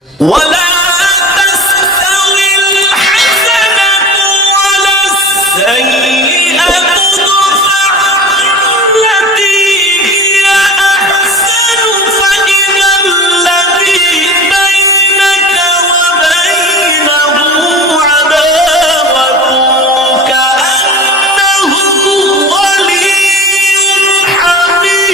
ولا تستوي الحسنة ولا السيئة ادفع بالتي هي أحسن فإذا الذي بينك وبينه عداوة كأنه ولي حميم.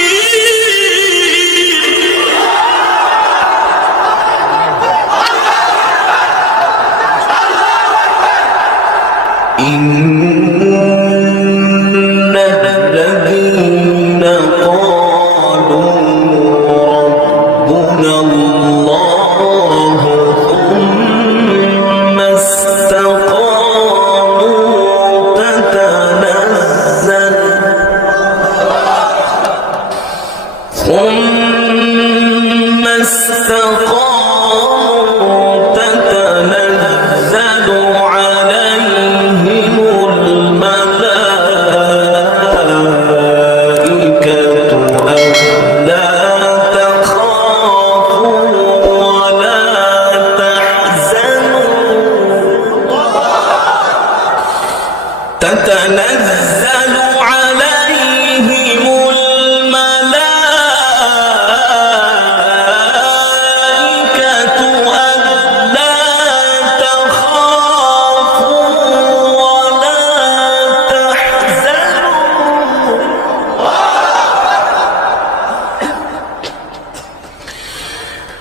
إن الذين قالوا ربنا الله ثم استقاموا تتنزل عليهم الملائكة ألا تخافوا ولا تحزنوا تتنزل عليهم الملائكة ألا تخافوا ولا تحزنوا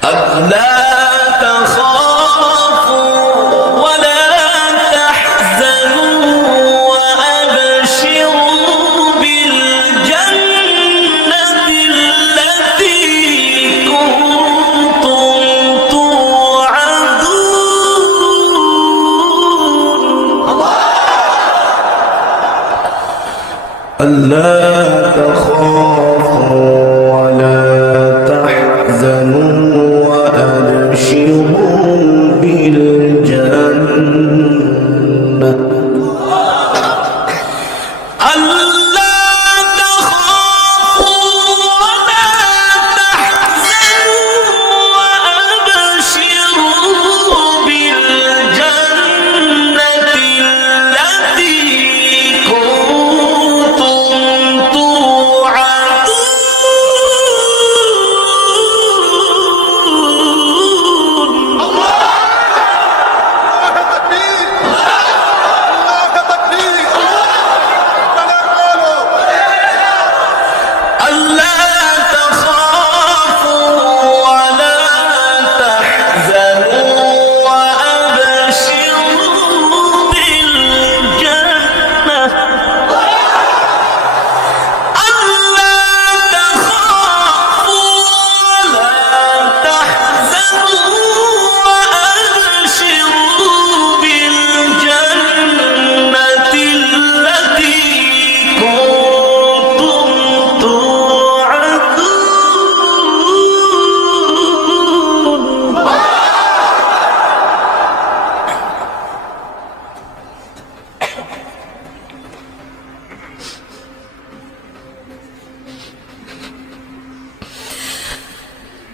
ألا تخافوا ولا تحزنوا وأبشروا بالجنة التي كنتم توعدون. ألا تخافوا ولا تحزنوا وأبشروا